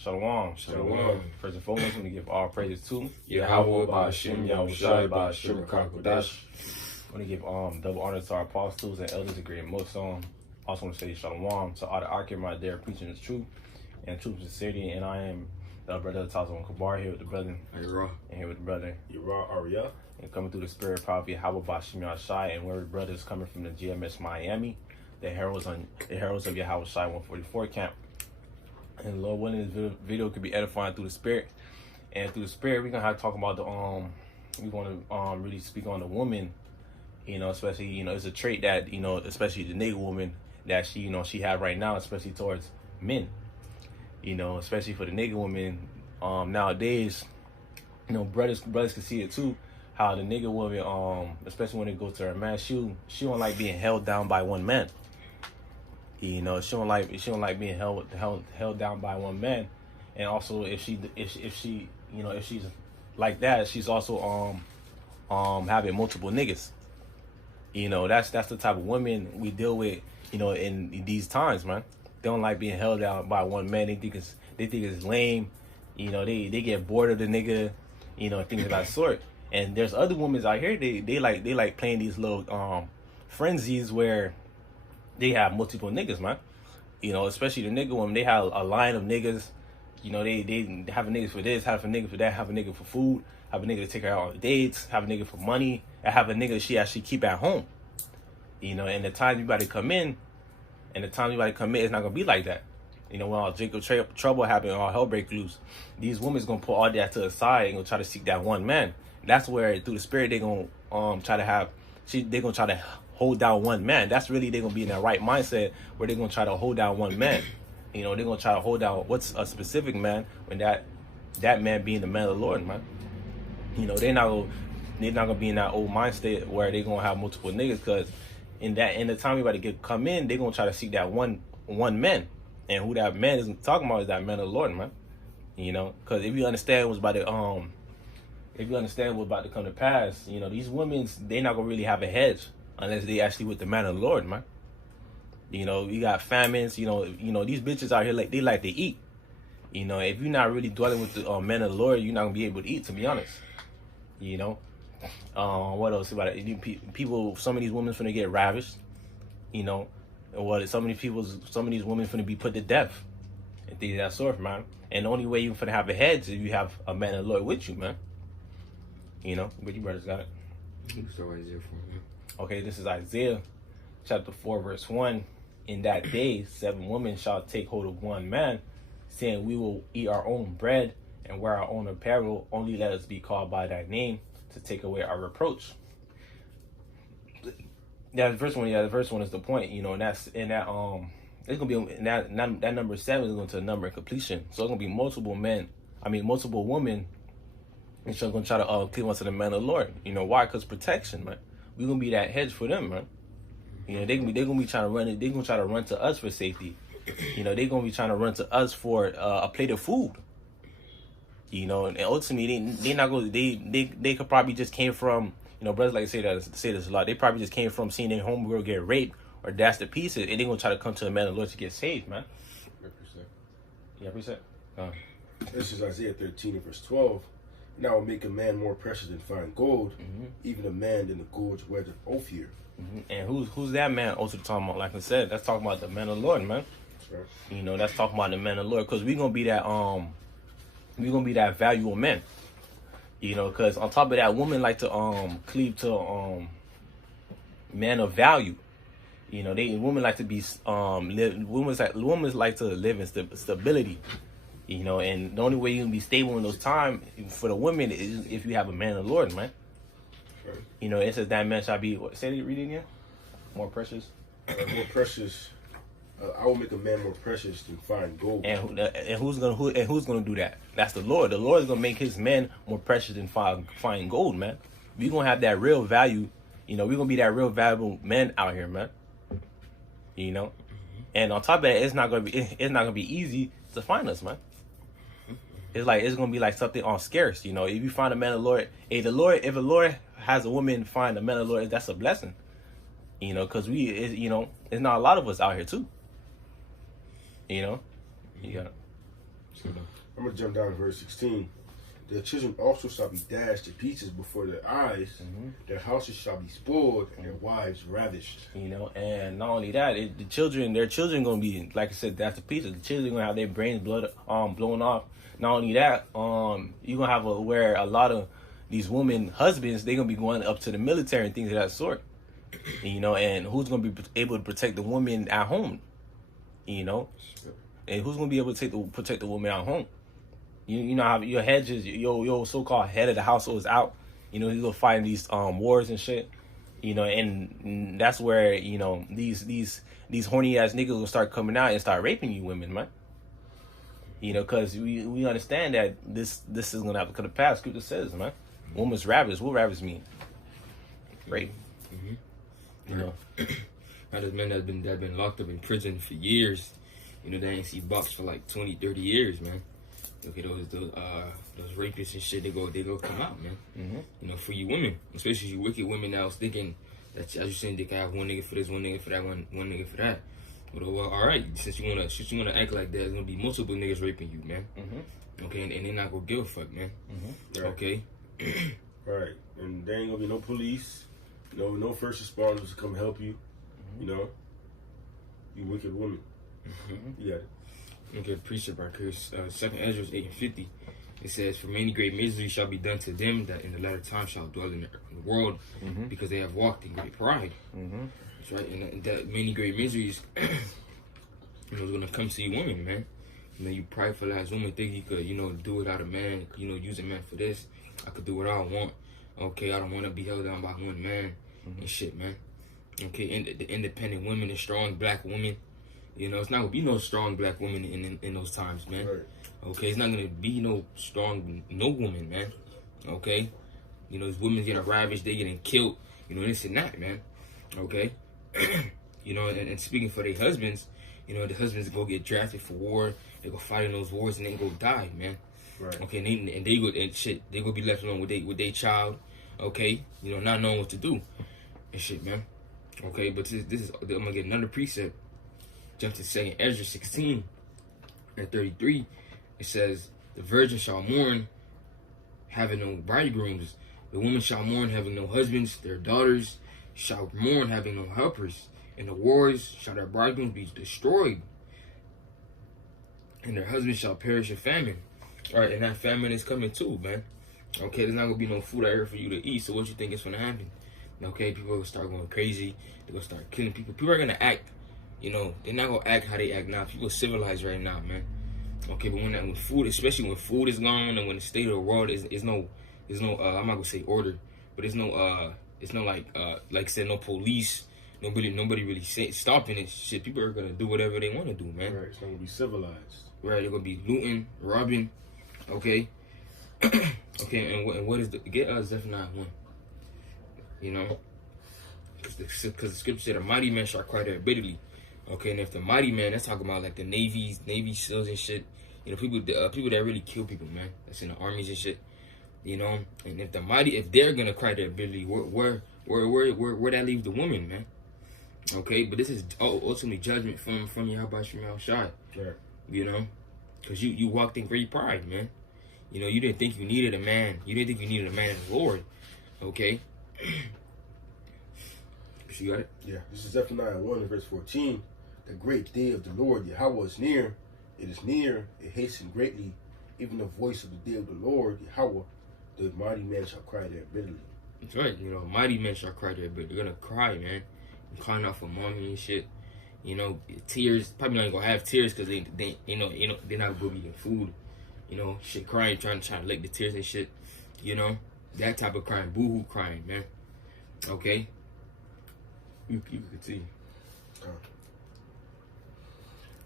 Shalom. Shalom. First and foremost, we give all praises to Yahweh Ba'Shem Yahushai Ba'Shem Kakodash. I want to give double honor to our apostles and elders, a great Muslim. Also want to say shalom to all the Akim right there preaching the truth and truth and sincerity. And I am the brother Tazon Kabar here with the brother. Ayra. And here with the brother. Yara Arya. And coming through the spirit prophet Yahweh Ba'Shem Yahushai, and we're brothers coming from the GMS Miami, the heralds of Yahweh Shai 144 camp. And Lord willing, this video could be edifying through the spirit. And through the spirit, we're gonna have to talk about we're gonna really speak on the woman, especially, it's a trait that, especially the nigga woman that she have right now, especially towards men. Especially for the nigga woman, nowadays, brothers can see it too, how the nigga woman, especially when it goes to her man, she don't like being held down by one man. She don't like being held down by one man. And also if she's like that, she's also having multiple niggas. That's the type of women we deal with, in these times, man. They don't like being held down by one man. They think it's lame. They get bored of the nigga, things of that sort. And there's other women out here, they like playing these little frenzies where they have multiple niggas, man. Especially the nigga women, they have a line of niggas. They have a nigga for this, have a nigga for that, have a nigga for food, have a nigga to take her out on dates, have a nigga for money, and have a nigga she actually keep at home. And the time you about to come in, it's not gonna be like that. When all Jacob trouble happen, all hell break loose, these women's gonna put all that to the side and gonna try to seek that one man. That's where through the spirit they gonna they gonna try to hold down one man. That's really they're gonna be in that right mindset where they're gonna try to hold down one man. They're gonna try to hold down what's a specific man when that man being the man of the Lord, man. They're not gonna be in that old mind state where they're gonna have multiple niggas, because in the time you about to come in, they're gonna try to seek that one man. And who that man is talking about is that man of the Lord, man. Because if you understand what's about to come to pass, these women, they're not gonna really have a hedge unless they actually with the man of the Lord, man. You got famines, these bitches out here, they like to eat. If you're not really dwelling with the man of the Lord, you're not gonna be able to eat, to be honest. What else about it? People, some of these women finna get ravished. Some of these women finna be put to death and things of that sort, man. And the only way you finna have a hedge is if you have a man of the Lord with you, man. But you brothers got it. Okay, this is Isaiah chapter 4 verse 1. In that day 7 women shall take hold of one man, saying, we will eat our own bread and wear our own apparel, only let us be called by thy name to take away our reproach. Yeah, the first one is the point, and that's in that it's gonna be in that number 7 is going to a number of completion. So it's gonna be multiple women, and she's gonna try to cleave onto the man of the Lord. Why? Because protection, man. We're gonna be that hedge for them, man. They're gonna be trying to run it. They're gonna try to run to us for safety. They're gonna be trying to run to us for a plate of food. And ultimately they not gonna they could probably just came from, brothers like to say this a lot. They probably just came from seeing their homegirl get raped or dashed to pieces, and they're gonna try to come to the man of the Lord to get saved, man. 100%. Yeah, 100%. This is Isaiah 13 and verse 12. And I will make a man more precious than fine gold, even a man than the gorge wedge of Ophir. And who's that man also talking about? Like I said, that's talking about the man of the Lord, man. That's right. That's talking about the man of the Lord, because we're gonna be that valuable man. Because on top of that, women like to cleave to men of value. Women like to be women like to live in stability. And the only way you can be stable in those times for the women is if you have a man of the Lord, man. Right. It says that man shall be, read it again? More precious. More precious. I will make a man more precious than fine gold. And who's gonna do that? That's the Lord. The Lord is gonna make his men more precious than fine gold, man. We're gonna have that real value. We're gonna be that real valuable men out here, man. And on top of that, it's not gonna be easy to find us, man. It's gonna be like something on scarce. If you find a man of the Lord, if the Lord has a woman find a man of the Lord, that's a blessing. Because it's not a lot of us out here too. You got it. I'm going to jump down to verse 16. Their children also shall be dashed to pieces before their eyes. Their houses shall be spoiled, and their wives ravished. You know, and not only that, their children gonna be, like I said, that's the pieces. The children gonna have their brains blown off. Not only that, you gonna have where a lot of these women husbands, they gonna be going up to the military and things of that sort. You know, and who's gonna be able to protect the woman at home? You know, and who's gonna be able to protect the woman at home? You know how your hedges, your so-called head of the household is out. You know, he's gonna fight these wars and shit. You know, and that's where, you know, these horny ass niggas will start coming out and start raping you women, man. You know, because we understand that this is gonna have to come to pass. Scripture says, man, woman's ravished. What ravished mean? Rape. You know, Now there's men that been locked up in prison for years. You know, they ain't see box for like 20, 30 years, man. Okay, those rapists and shit, they go come out, man. You know, for you women, especially you wicked women now, thinking that, as you saying, they can have one nigga for this, one nigga for that, one nigga for that. Well, all right, since you wanna act like that, there's gonna be multiple niggas raping you, man. Okay, and they're not gonna give a fuck, man. Right. Okay. Right, and there ain't gonna be no police, no first responders to come help you. You know, you wicked woman. You got it. Okay, precept right here, 2nd Ezra 8:50. It says, "For many great misery shall be done to them that in the latter time shall dwell in the world, because they have walked in great pride." That's right, and that many great miseries, you know, is gonna come to you, women, man. You know, you prideful ass woman think you could, you know, do without a man. You know, use a man for this. I could do what I want. Okay, I don't want to be held down by one man and shit, man. Okay, and the independent women, the strong black woman. You know, it's not gonna be no strong black woman in those times, man. Right. Okay, it's not gonna be no woman, man. Okay, you know, these women getting ravaged, they getting killed. You know, this and that, man. Okay, you know, and speaking for their husbands, you know, the husbands go get drafted for war. They go fight in those wars and they go die, man. Right. Okay, and they go and shit. They go be left alone with their child. Okay, you know, not knowing what to do and shit, man. Okay, but this is I'm gonna get another precept. Jump to 2nd Ezra 16:33. It says, "The virgin shall mourn, having no bridegrooms. The woman shall mourn, having no husbands. Their daughters shall mourn, having no helpers. In the wars shall their bridegrooms be destroyed, and their husbands shall perish in famine." All right, and that famine is coming too, man. Okay, there's not gonna be no food out here for you to eat. So what you think is gonna happen? Okay, people will start going crazy. They're gonna start killing people. People are gonna act. You know, they're not gonna act how they act now. People are civilized right now, man. Okay, but when food, especially when food is gone and when the state of the world is no, I'm not gonna say order, but there's no like I said, no police, nobody really stopping it. Shit, people are gonna do whatever they want to do, man. Right, it's not gonna be civilized. Right, they're gonna be looting, robbing. Okay, okay, and what is get us Zephaniah 1? You know, because the scripture said, "A mighty man shall cry there bitterly." Okay, and if the mighty man, that's talking about like the Navy SEALs and shit. You know, people that really kill people, man. That's in the armies and shit. You know, and if they're gonna cry their bitterly, where that leave the woman, man? Okay, but this is ultimately judgment from Yahweh Shai. Right. You know, because you walked in great pride, man. You know, you didn't think you needed a man. You didn't think you needed a man in the Lord. Okay. You got it? Yeah. This is Zephaniah 1:14. The great day of the Lord Yahweh is near. It is near. It hastened greatly. Even the voice of the day of the Lord Yahweh, the mighty man shall cry there bitterly. That's right. You know, mighty men shall cry there, but they're gonna cry, man. I'm crying out for mommy and shit. You know, tears. Probably not gonna have tears because they you know they're not gonna be eating food. You know, shit, crying, trying to lick the tears and shit. You know, that type of crying, boohoo crying, man. Okay. You can see.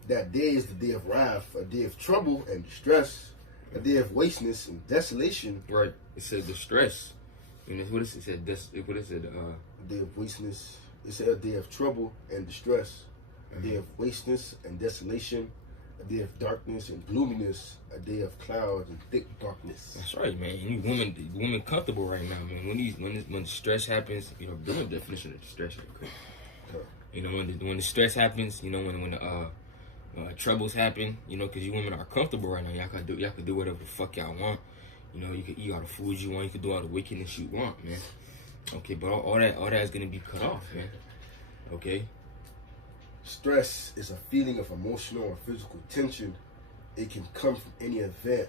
That day is the day of wrath, a day of trouble and distress, a day of wasteness and desolation. Right. It said distress. And what is it? It said what is it? A day of wasteness. It said a day of trouble and distress, a day of wasteness and desolation, a day of darkness and gloominess, a day of clouds and thick darkness. That's right, man. And you women comfortable right now, man. When stress happens, you know, give me a definition of stress real quick. You know, when the stress happens, you know, when troubles happen, you know, because you women are comfortable right now. Y'all can do whatever the fuck y'all want. You know, you can eat all the food you want. You can do all the wickedness you want, man. Okay, but all that is gonna be cut off, man. Okay. Stress is a feeling of emotional or physical tension. It can come from any event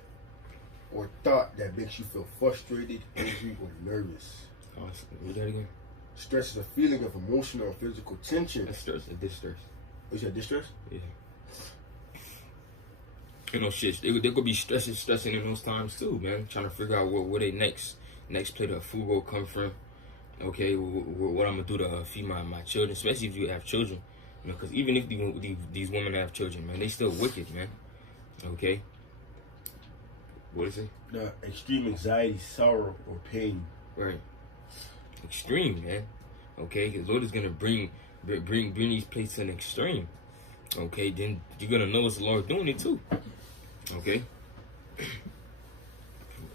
or thought that makes you feel frustrated, angry, or nervous. Oh, read that again. Stress is a feeling of emotional or physical tension. That's stress or distress. You said distress? Yeah. You know, shit. They could be stressing in those times too, man. Trying to figure out where they next plate of food will come from. Okay, what I'm gonna do to feed my children, especially if you have children. You know, because even if these women have children, man, they still wicked, man. Okay. What is it? The extreme anxiety, sorrow, or pain. Right. Extreme, man. Okay, the Lord is gonna bring these places to an extreme. Okay, then you're gonna know it's the Lord doing it too. Okay.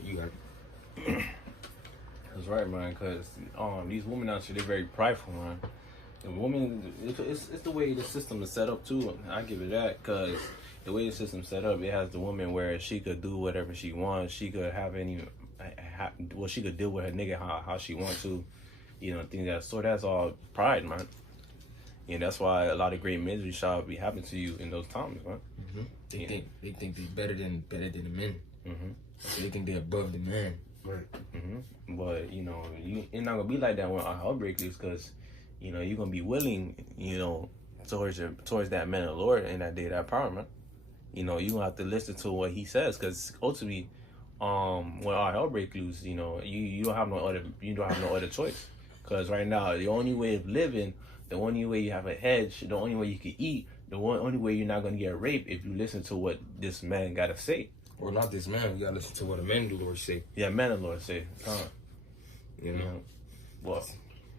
You got it. That's right, man. Because these women out here, they're very prideful, man. The woman, it's the way the system is set up too. I give it that, because the way the system's set up, it has the woman where she could do whatever she wants. She could she could deal with her nigga how she wants to, you know, things that. So that's all pride, man. And that's why a lot of great misery shall be happening to you in those times, man. Mm-hmm. They think they're better than the men. Mm-hmm. So they think they're above the man. Right. Mm-hmm. But you know, it's not gonna be like that when our outbreak is, because you know you're gonna be willing, you know, towards that man of the Lord in that day, that power, man. You know, you gonna have to listen to what he says, because ultimately, when our hell break loose, you know, you don't have no other choice. Because right now, the only way of living, the only way you have a hedge, the only way you can eat, only way you're not gonna get raped, if you listen to what this man gotta say. Or not this man. You gotta listen to what a man of the Lord say. Yeah, man of the Lord say. You know. Well,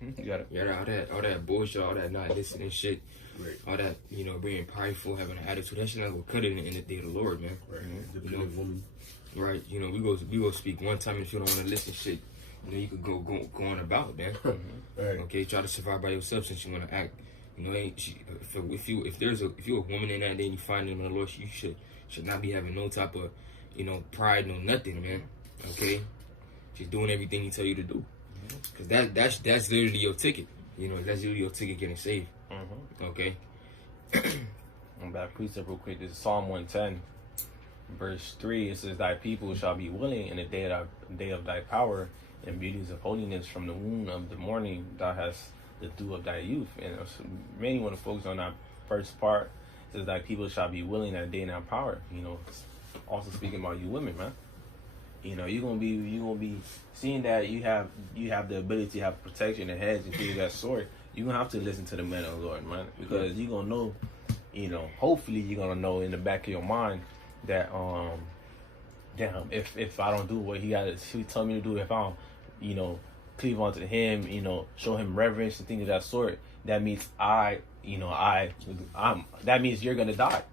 you got it. Yeah, all that bullshit, all that not listening shit, Right. all that, you know, being prideful, having an attitude. That shit not gonna cut it in the day of the Lord, man. Right. You know, Woman. right? You know, we go speak one time, and if you don't want to listen, shit, you know, you could go on about, man. Right. Okay, try to survive by yourself since you want to act. You know, if you're a woman in that day and you find it in the Lord, you should not be having no type of, you know, pride, no nothing, man. Okay, just doing everything He tell you to do, because that's literally your ticket. You know, that's literally your ticket getting saved. Okay. I'm back precept real quick. This is Psalm 110, verse 3. It says, "Thy people shall be willing in the day of thy power, and beauties of holiness from the womb of the morning. Thou hast the dew of thy youth." And many want to focus on that first part. It says, "Thy people shall be willing in that day of thy power." You know, it's also speaking about you women, man. You know, you're gonna be seeing that you have the ability to have protection and hedge and things of that sort. You're gonna have to listen to the man of the Lord, man, because you're gonna know, you know, hopefully you're gonna know in the back of your mind that damn, if I don't do what he told me to do, if I don't, you know, cleave onto him, you know, show him reverence and things of that sort, that means that means you're gonna die,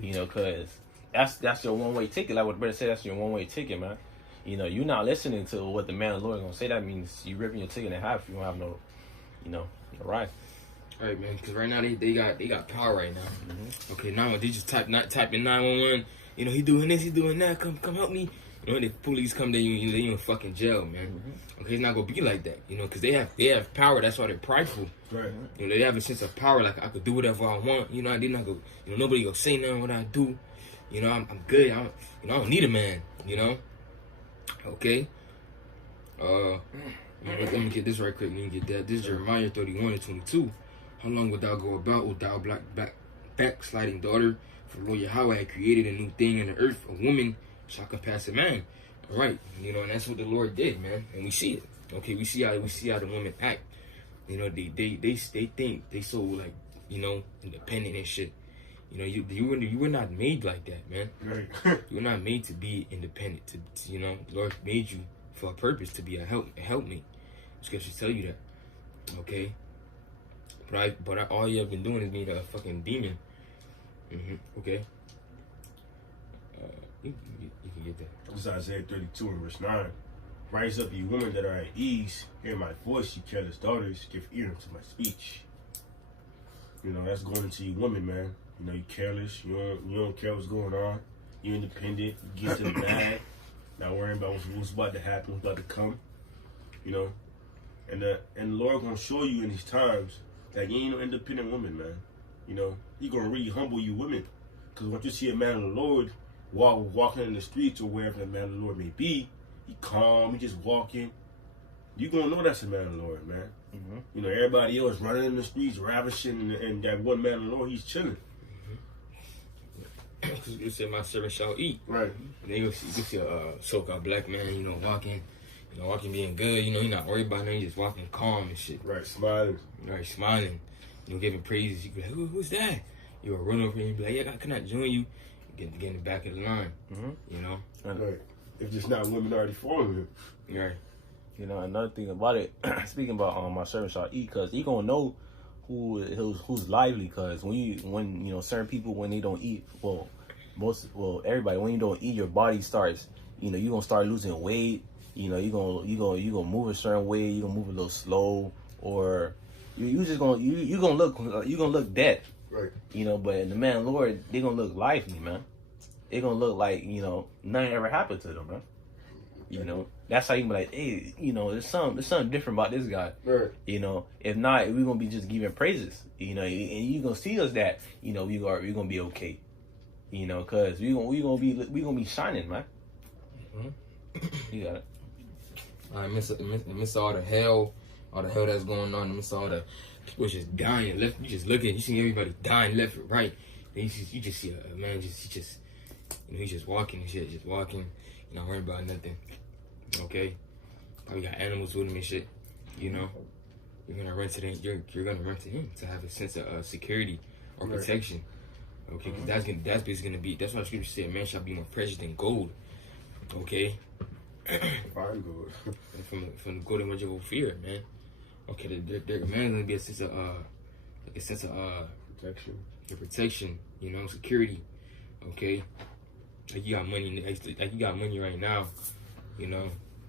you know, because that's your one-way ticket. Like what brother said, that's your one-way ticket, man. You know, you're not listening to what the man of the Lord is gonna say. That means you ripping your ticket in half. You don't have no, you know, no right. All right, man. Because right now they got power right now. Okay, now they just type in 911. You know, he doing this, he doing that. Come help me. You know, the police come there, you in fucking jail, man. Okay, it's not gonna be like that. You know, because they have power. That's why they're prideful. Right. You know, they have a sense of power. Like I could do whatever I want. You know, they not go. You know, nobody gonna say nothing what I do. You know, I'm good. I don't need a man. You know. Okay. Let me get this right quick. Let me get that. This is Jeremiah 31:22. How long wilt thou go about, O thou backsliding daughter? For the Lord Yahweh had created a new thing in the earth. A woman shall compass a man. All right. You know, and that's what the Lord did, man. And we see it. Okay. We see how the women act. You know, they think they so, like, you know, independent and shit. You know, you were not made like that, man. Right. You were not made to be independent. To you know, the Lord made you for a purpose, to be a helpmate. Scripture tell you that, okay? But all you have been doing is being a fucking demon. Okay. You can get that. This is Isaiah 32 and verse 9. Rise up, you women that are at ease. Hear my voice, you careless daughters. Give ear to my speech. You know, that's going into you women, man. You know, you careless. You don't care what's going on. You're independent. You get to the bag. Not worrying about what's about to happen, what's about to come. You know, and the Lord gonna show you in these times that you ain't no independent woman, man. You know, He gonna really humble you, women. Because once you see a man of the Lord walking in the streets or wherever the man of the Lord may be, he calm, he just walking. You gonna know that's a man of the Lord, man. Mm-hmm. You know, everybody else running in the streets, ravishing, and that one man of the Lord, he's chilling. Because you said, my servant shall eat. Right. And then you see a so-called black man, walking, being good. He not worried about nothing. He just walking calm and shit. Right, smiling. Right, smiling. Giving praises. You be like, who's that? You'll run over and you be like, yeah, can I join you? Get in the back of the line. Mm-hmm. Right. If just not women already following him. Right. Another thing about it, speaking about my servant shall eat, because he gonna know who's lively. Because when certain people, when they don't eat, everybody, when you don't eat, your body starts, you gonna start losing weight. You gonna move a certain way. You gonna move a little slow, or you gonna look dead. Right. But in the man Lord, they gonna look lively, man. They gonna look like nothing ever happened to them, man. That's how you be like, hey, there's something different about this guy. Right. If not, we're gonna be just giving praises. And you gonna see us that we gonna be okay. Cause we gonna be shining, man. Mm-hmm. You got it. I miss all the hell that's going on. I miss all the people just dying left. You just look at, you see everybody dying left and right. Then you just see a man he's just walking and shit, just walking, not worrying about nothing. Okay, probably got animals with him and shit. You're gonna run to them. You're gonna run to him to have a sense of security or protection. Okay, because that's basically gonna be. That's why the scripture said, "Man shall be more precious than gold." Okay. Fine gold. from the golden wedge of fear, man. Okay, there man gonna be a sense of Protection. your protection, security. Okay, like you got money, like you got money right now.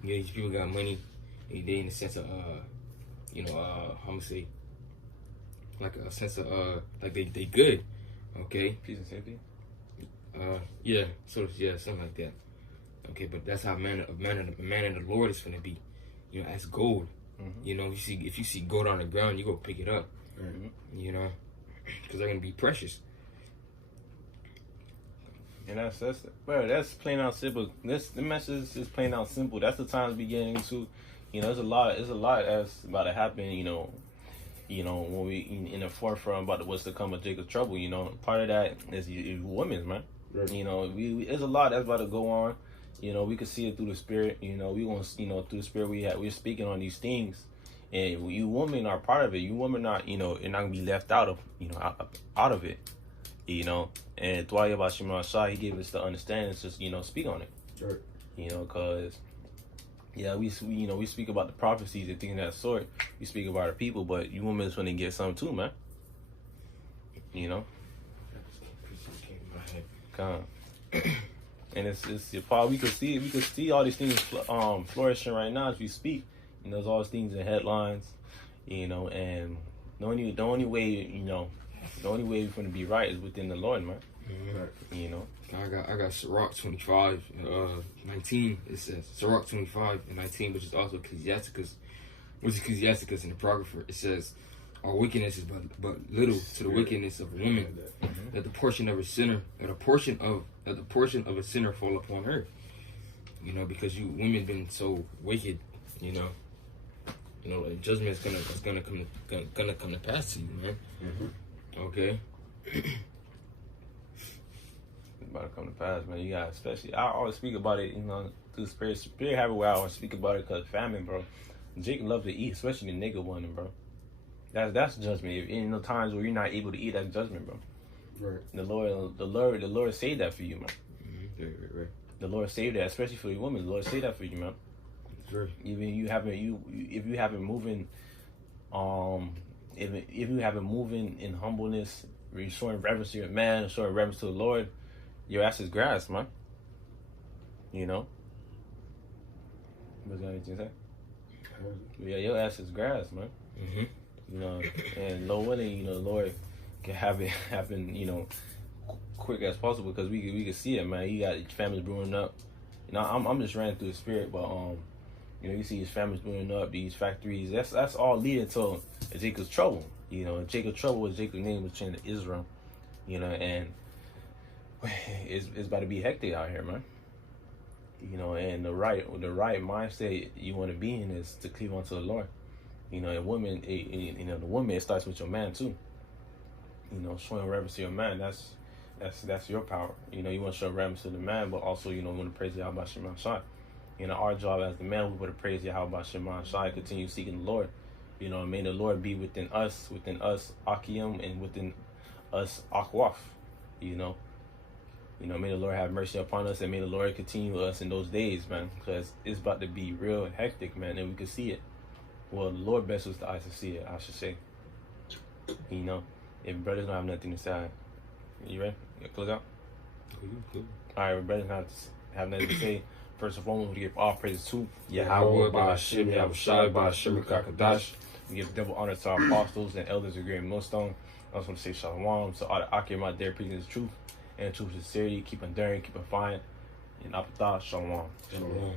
These people got money. They in the sense of how I'm gonna say, like a sense of like they good. Okay, Peace and safety. yeah, something like that. Okay, but that's how a man of the Lord is gonna be. As gold. Mm-hmm. If you see gold on the ground, you go pick it up. Mm-hmm. Because they're gonna be precious. And that's plain out simple. The message is plain out simple. That's the times we get into. There's a lot that's about to happen. When we in the forefront about what's to come of Jacob's trouble. Part of that is women, man. Right. There's a lot that's about to go on. We can see it through the spirit. We want, through the spirit we're speaking on these things, and you women are part of it. You women not, you're not gonna be left out of, out of it. And Dwyer about Shimon Shah, he gave us the understanding to just, speak on it. Right. Cause we speak about the prophecies and things of that sort. We speak about our people, but you women is when they get something too, man. Come. And it's your part. We could see all these things flourishing right now as we speak. There's all these things in headlines, and the only way we're gonna be right is within the Lord, man. Right. I got Sirach 25, 19. It says Sirach 25 and 19, which is also Ecclesiasticus, in the Apocrypha. It says, "Our wickedness is but little to the wickedness of a woman, that the portion of a sinner, that the portion of a sinner fall upon her." Because you women been so wicked. Like judgment is gonna come to pass to you, man. Mm-hmm. Okay. It's about to come to pass, man. You got, especially, I always speak about it, through the spirit habit where I always speak about it, because famine, bro. Jake love to eat, especially the nigga one, bro. That's judgment. If in the times where you're not able to eat, that's judgment, bro. Right. The Lord saved that for you, man. Mm-hmm. Right. The Lord saved that, especially for you women. The Lord saved that for you, man. Sure. Even if you haven't moving, if you haven't moving in humbleness, showing reverence to your man, showing reverence to the Lord, your ass is grass, man. Was there anything to say? Yeah, your ass is grass, man. Mm-hmm. And Lord willing, the Lord have it happen, quick as possible, because we can see it, man. You got families brewing up. I'm just running through the spirit, but you see these families brewing up, these factories. That's all leading to Jacob's trouble. Jacob's trouble was Jacob's name was changed to Israel. And it's about to be hectic out here, man. And the right mindset you want to be in is to cleave unto the Lord. A woman, the woman, it starts with your man too. Showing reverence to your man, that's your power. You want to show reverence to the man, but also, want to praise Yahweh Shema Shai. Our job as the man, we want to praise Yahweh Shema Shai, continue seeking the Lord. May the Lord be within us, Akim, and within us, Akwaf. May the Lord have mercy upon us, and may the Lord continue us in those days, man, because it's about to be real hectic, man, and we can see it. Well, the Lord best us the eyes to see it, I should say. If brothers don't have nothing to say, you ready? You close out? Cool. All right, brothers don't have nothing to say. First and foremost, we give all praises to Yahweh, by Hashem, Yahweh Shai, by Hashem, Kakadash. We give double honor to our apostles and elders of Great Millstone. I also want to say shalom to all the Akim out there preaching the truth and truth sincerity. Keep enduring, keep defiant. And Apatah, shalom. Shalom.